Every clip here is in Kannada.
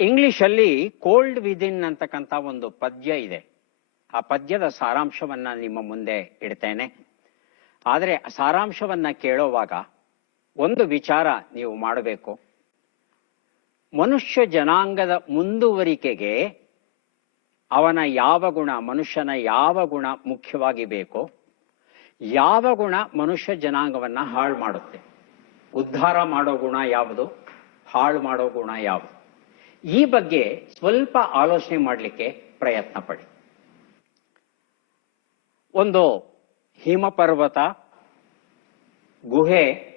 ಇಂಗ್ಲಿಷಲ್ಲಿ ಕೋಲ್ಡ್ ವಿದಿನ್ ಅಂತಕ್ಕಂಥ ಒಂದು ಪದ್ಯ ಇದೆ. ಆ ಪದ್ಯದ ಸಾರಾಂಶವನ್ನ ನಿಮ್ಮ ಮುಂದೆ ಇಡ್ತೇನೆ. ಆದರೆ ಸಾರಾಂಶವನ್ನ ಕೇಳೋವಾಗ ಒಂದು ವಿಚಾರ ನೀವು ಮಾಡಬೇಕು. ಮನುಷ್ಯ ಜನಾಂಗದ ಮುಂದುವರಿಕೆಗೆ ಅವನ ಯಾವ ಗುಣ, ಮನುಷ್ಯನ ಯಾವ ಗುಣ ಮುಖ್ಯವಾಗಿ ಬೇಕೋ, ಯಾವ ಗುಣ ಮನುಷ್ಯ ಜನಾಂಗವನ್ನ ಹಾಳು ಮಾಡುತ್ತೆ. ಉದ್ಧಾರ ಮಾಡೋ ಗುಣ ಯಾವುದು? ಹಾಳು ಮಾಡೋ ಗುಣ ಯಾವುದು? ಈ ಬಗ್ಗೆ ಸ್ವಲ್ಪ ಆಲೋಚನೆ ಮಾಡಲಿಕ್ಕೆ ಪ್ರಯತ್ನ ಪಡಿ. ಒಂದು ಹಿಮಪರ್ವತ, ಗುಹೆ,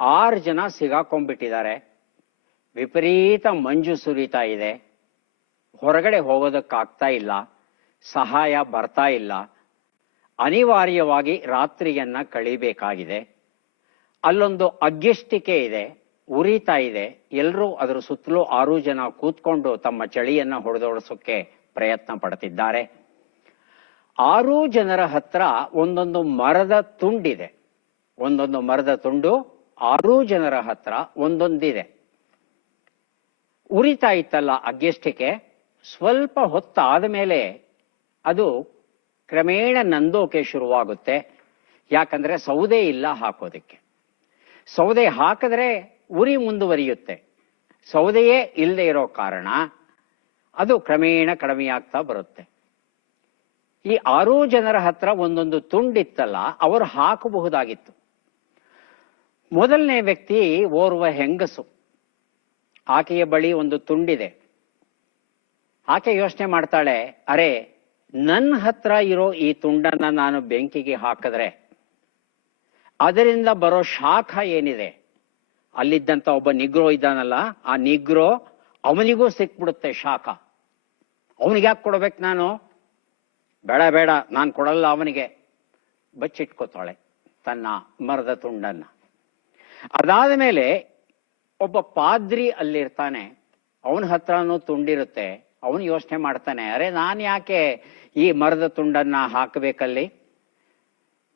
ಆರು ಜನ ಸಿಗಾಕೊಂಡ್ಬಿಟ್ಟಿದ್ದಾರೆ. ವಿಪರೀತ ಮಂಜು ಸುರಿತಾ ಇದೆ. ಹೊರಗಡೆ ಹೋಗೋದಕ್ಕಾಗ್ತಾ ಇಲ್ಲ. ಸಹಾಯ ಬರ್ತಾ ಇಲ್ಲ. ಅನಿವಾರ್ಯವಾಗಿ ರಾತ್ರಿಯನ್ನ ಕಳಿಬೇಕಾಗಿದೆ. ಅಲ್ಲೊಂದು ಅಗ್ಗಿಷ್ಟಿಕೆ ಇದೆ. ಉರಿತಾ ಇದೆ. ಎಲ್ಲರೂ ಅದರ ಸುತ್ತಲೂ ಆರು ಜನ ಕೂತ್ಕೊಂಡು ತಮ್ಮ ಚಳಿಯನ್ನ ಹೊಡೆದೋಡಿಸೋಕೆ ಪ್ರಯತ್ನ ಪಡ್ತಿದ್ದಾರೆ. ಆರು ಜನರ ಹತ್ರ ಒಂದೊಂದು ಮರದ ತುಂಡಿದೆ. ಒಂದೊಂದು ಮರದ ತುಂಡು, ಆರು ಜನರ ಹತ್ರ ಒಂದೊಂದಿದೆ. ಉರಿತಾ ಇತ್ತಲ್ಲ ಅಗ್ಗೆಷ್ಟಿಕೆ ಸ್ವಲ್ಪ ಹೊತ್ತಾದ ಮೇಲೆ ಅದು ಕ್ರಮೇಣ ನಂದೋಕೆ ಶುರುವಾಗುತ್ತೆ. ಯಾಕಂದ್ರೆ ಸೌದೆ ಇಲ್ಲ ಹಾಕೋದಕ್ಕೆ. ಸೌದೆ ಹಾಕಿದ್ರೆ ಉರಿ ಮುಂದುವರಿಯುತ್ತೆ. ಸೌದೆಯೇ ಇಲ್ಲದೆ ಇರೋ ಕಾರಣ ಅದು ಕ್ರಮೇಣ ಕಡಿಮೆಯಾಗ್ತಾ ಬರುತ್ತೆ. ಈ ಆರೂ ಜನರ ಹತ್ರ ಒಂದೊಂದು ತುಂಡಿತ್ತಲ್ಲ, ಅವರು ಹಾಕಬಹುದಾಗಿತ್ತು. ಮೊದಲನೇ ವ್ಯಕ್ತಿ ಓರ್ವ ಹೆಂಗಸು. ಆಕೆಯ ಬಳಿ ಒಂದು ತುಂಡಿದೆ. ಆಕೆ ಯೋಚನೆ ಮಾಡ್ತಾಳೆ, ಅರೆ ನನ್ನ ಹತ್ರ ಇರೋ ಈ ತುಂಡನ್ನ ನಾನು ಬೆಂಕಿಗೆ ಹಾಕಿದ್ರೆ, ಅದರಿಂದ ಬರೋ ಶಾಖ ಏನಿದೆ? ಅಲ್ಲಿದ್ದಂತ ಒಬ್ಬ ನಿಗ್ರೋ ಇದ್ದಾನಲ್ಲ, ಆ ನಿಗ್ರೋ ಅವನಿಗೂ ಸಿಕ್ಬಿಡುತ್ತೆ ಶಾಖ. ಅವನಿಗೆ ಯಾಕೆ ಕೊಡ್ಬೇಕು ನಾನು? ಬೇಡ ಬೇಡ, ನಾನು ಕೊಡಲ್ಲ ಅವನಿಗೆ. ಬಚ್ಚಿಟ್ಕೋತಾಳೆ ತನ್ನ ಮರದ ತುಂಡನ್ನ. ಅದಾದ ಮೇಲೆ ಒಬ್ಬ ಪಾದ್ರಿ ಅಲ್ಲಿರ್ತಾನೆ. ಅವನ ಹತ್ರನೂ ತುಂಡಿರುತ್ತೆ. ಅವನು ಯೋಚನೆ ಮಾಡ್ತಾನೆ, ಅರೆ, ನಾನು ಯಾಕೆ ಈ ಮರದ ತುಂಡನ್ನ ಹಾಕಬೇಕಲ್ಲಿ?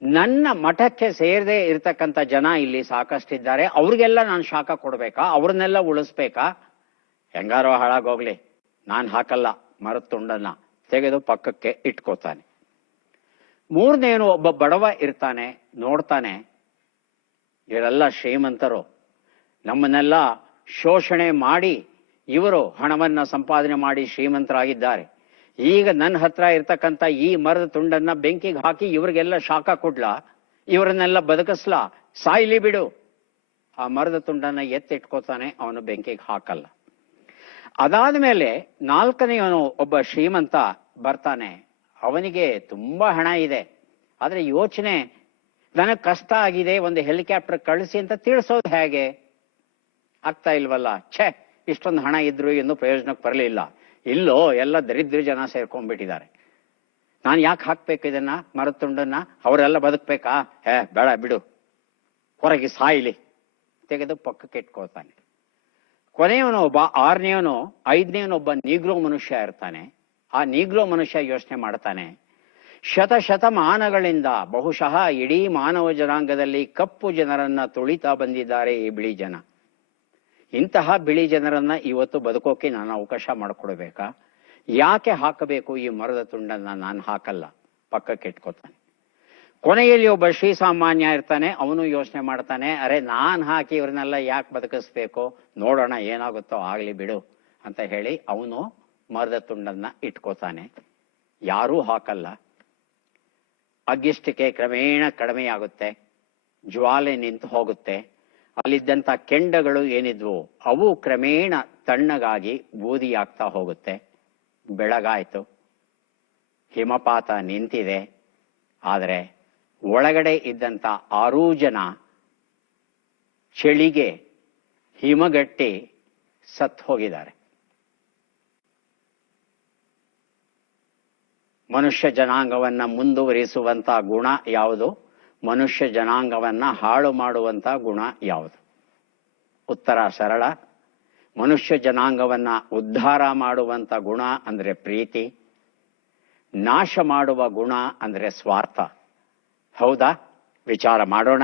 ನನ್ನ ಮಠಕ್ಕೆ ಸೇರದೆ ಇರತಕ್ಕಂಥ ಜನ ಇಲ್ಲಿ ಸಾಕಷ್ಟಿದ್ದಾರೆ. ಅವ್ರಿಗೆಲ್ಲ ನಾನು ಶಾಖ ಕೊಡ್ಬೇಕಾ? ಅವ್ರನ್ನೆಲ್ಲ ಉಳಿಸ್ಬೇಕಾ? ಹೆಂಗಾರೋ ಹಾಳಾಗೋಗ್ಲಿ ನಾನು ಹಾಕಲ್ಲ, ಮರದ ತುಂಡನ್ನ ತೆಗೆದು ಪಕ್ಕಕ್ಕೆ ಇಟ್ಕೋತಾನೆ. ಮೂರನೇನು ಒಬ್ಬ ಬಡವ ಇರ್ತಾನೆ, ನೋಡ್ತಾನೆ. ಇವರೆಲ್ಲ ಶ್ರೀಮಂತರು. ನಮ್ಮನ್ನೆಲ್ಲ ಶೋಷಣೆ ಮಾಡಿ ಇವರು ಹಣವನ್ನ ಸಂಪಾದನೆ ಮಾಡಿ ಶ್ರೀಮಂತರಾಗಿದ್ದಾರೆ. ಈಗ ನನ್ನ ಹತ್ರ ಇರ್ತಕ್ಕಂಥ ಈ ಮರದ ತುಂಡನ್ನ ಬೆಂಕಿಗೆ ಹಾಕಿ ಇವ್ರಿಗೆಲ್ಲ ಶಾಖ ಕೊಡ್ಲಾ. ಇವರನ್ನೆಲ್ಲ ಬದುಕಿಸ್ಲಾ. ಸಾಯ್ಲಿ ಬಿಡು. ಆ ಮರದ ತುಂಡನ್ನ ಎತ್ತಿಟ್ಕೋತಾನೆ, ಅವನು ಬೆಂಕಿಗೆ ಹಾಕಲ್ಲ. ಅದಾದ ಮೇಲೆ ನಾಲ್ಕನೆಯವನು ಒಬ್ಬ ಶ್ರೀಮಂತ ಬರ್ತಾನೆ. ಅವನಿಗೆ ತುಂಬಾ ಹಣ ಇದೆ. ಆದ್ರೆ ಯೋಚನೆ, ನನಗೆ ಕಷ್ಟ ಆಗಿದೆ, ಒಂದು ಹೆಲಿಕಾಪ್ಟರ್ ಕಳಿಸಿ ಅಂತ ತಿಳಿಸೋದು ಹೇಗೆ? ಆಗ್ತಾ ಇಲ್ವಲ್ಲ? ಛೇ, ಇಷ್ಟೊಂದು ಹಣ ಇದ್ರು ಇನ್ನೂ ಪ್ರಯೋಜನಕ್ಕೆ ಬರಲಿಲ್ಲ. ಇಲ್ಲೋ ಎಲ್ಲ ದರಿದ್ರ ಜನ ಸೇರ್ಕೊಂಡ್ಬಿಟ್ಟಿದ್ದಾರೆ. ನಾನು ಯಾಕೆ ಹಾಕ್ಬೇಕು ಇದನ್ನ ಮರದ ತುಂಡನ್ನ ಅವರೆಲ್ಲ ಬದುಕ್ಬೇಕಾ? ಹೇ, ಬೇಡ, ಬಿಡು. ಹೊರಗೆ ಸಾಯಿಲಿ. ತೆಗೆದು ಪಕ್ಕಕ್ಕೆ ಇಟ್ಕೊಳ್ತಾನೆ. ಕೊನೆಯವನು ಒಬ್ಬ ಆರನೇವನು ಐದನೇವನೊಬ್ಬ ನೀಗ್ರೋ ಮನುಷ್ಯ ಇರ್ತಾನೆ. ಆ ನೀಗ್ರೋ ಮನುಷ್ಯ ಯೋಚನೆ ಮಾಡ್ತಾನೆ. ಶತ ಶತಮಾನಗಳಿಂದ ಬಹುಶಃ ಇಡೀ ಮಾನವ ಜನಾಂಗದಲ್ಲಿ ಕಪ್ಪು ಜನರನ್ನ ತುಳಿತಾ ಬಂದಿದ್ದಾರೆ ಈ ಬಿಳಿ ಜನ. ಇಂತಹ ಬಿಳಿ ಜನರನ್ನ ಇವತ್ತು ಬದುಕೋಕೆ ನಾನು ಅವಕಾಶ ಮಾಡಿಕೊಡ್ಬೇಕಾ? ಯಾಕೆ ಹಾಕಬೇಕು ಈ ಮರದ ತುಂಡನ್ನ ನಾನು ಹಾಕಲ್ಲ? ಪಕ್ಕಕ್ಕೆ ಇಟ್ಕೋತಾನೆ. ಕೊನೆಯಲ್ಲಿ ಒಬ್ಬ ಶ್ರೀ ಸಾಮಾನ್ಯ ಇರ್ತಾನೆ, ಅವನು ಯೋಚನೆ ಮಾಡ್ತಾನೆ, ಅರೆ, ನಾನು ಹಾಕಿ ಇವ್ರನ್ನೆಲ್ಲ ಯಾಕೆ ಬದುಕಿಸ್ಬೇಕು? ನೋಡೋಣ ಏನಾಗುತ್ತೋ ಆಗಲಿ ಬಿಡು, ಅಂತ ಹೇಳಿ ಅವನು ಮರದ ತುಂಡನ್ನ ಇಟ್ಕೋತಾನೆ. ಯಾರೂ ಹಾಕಲ್ಲ. ಅಗ್ಗಿಷ್ಟಿಕೆ ಕ್ರಮೇಣ ಕಡಿಮೆಯಾಗುತ್ತೆ. ಜ್ವಾಲೆ ನಿಂತು ಹೋಗುತ್ತೆ. ಅಲ್ಲಿದ್ದಂತ ಕೆಂಡಗಳು ಏನಿದ್ವು, ಅವು ಕ್ರಮೇಣ ತಣ್ಣಗಾಗಿ ಬೂದಿಯಾಗ್ತಾ ಹೋಗುತ್ತೆ. ಬೆಳಗಾಯಿತು. ಹಿಮಪಾತ ನಿಂತಿದೆ. ಆದರೆ ಒಳಗಡೆ ಇದ್ದಂತ ಆರೂ ಜನ ಚಳಿಗೆ ಹಿಮಗಟ್ಟಿ ಸತ್ತು ಹೋಗಿದ್ದಾರೆ. ಮನುಷ್ಯ ಜನಾಂಗವನ್ನ ಮುಂದುವರಿಸುವಂತ ಗುಣ ಯಾವುದು? ಮನುಷ್ಯ ಜನಾಂಗವನ್ನ ಹಾಳು ಮಾಡುವಂತ ಗುಣ ಯಾವುದು? ಉತ್ತರ ಸರಳ. ಮನುಷ್ಯ ಜನಾಂಗವನ್ನ ಉದ್ಧಾರ ಮಾಡುವಂತ ಗುಣ ಅಂದ್ರೆ ಪ್ರೀತಿ. ನಾಶ ಮಾಡುವ ಗುಣ ಅಂದ್ರೆ ಸ್ವಾರ್ಥ. ಹೌದಾ? ವಿಚಾರ ಮಾಡೋಣ.